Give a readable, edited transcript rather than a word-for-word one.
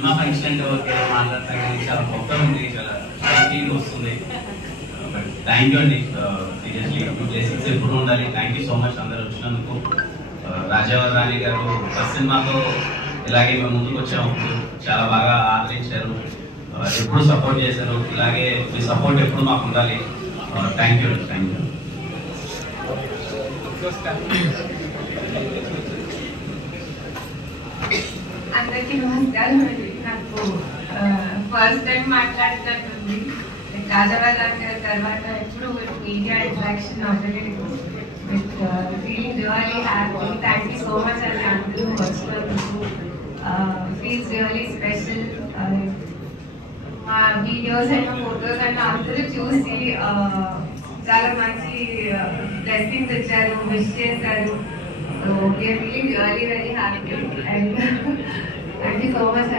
Cinema function అంటే మాట్లాడతాం కానీ చాలా కొత్తగా ఉంది, చాలా ఫీలింగ్ వస్తుంది. థ్యాంక్ యూ అండి, సీరియస్లీ బ్లెస్సింగ్స్ ఎప్పుడు ఉండాలి. థ్యాంక్ యూ సో మచ్ అందరు వచ్చినందుకు. రాజావరాణి గారు ఫస్ట్ సినిమాతో ఇలాగే మేము ముందుకు వచ్చాము, చాలా బాగా ఆదరించారు, ఎప్పుడు సపోర్ట్ చేశారు. ఇలాగే మీ సపోర్ట్ ఎప్పుడు మాకు ఉండాలి. Thank you. Thank you. అందరికీ నమస్కారం అండి. నాకు ఫస్ట్ టైం మాట్లాడుతున్నట్టుంది. రాజావాళ్ళ తర్వాత ఎప్పుడు మీడియా ఇంటరాక్షన్ అవ్వలేదు. Feeling really happy. Thank you so much అండి అందరూ వచ్చినందుకు. Feels really special. మా వీడియోస్ అండ్ ఫొటోస్ అండ్ అందరూ చూసి చాలా మంచి బ్లెస్సింగ్స్ ఇచ్చారు, విష్ చేశారు. So we are feeling really very happy and thank you so much.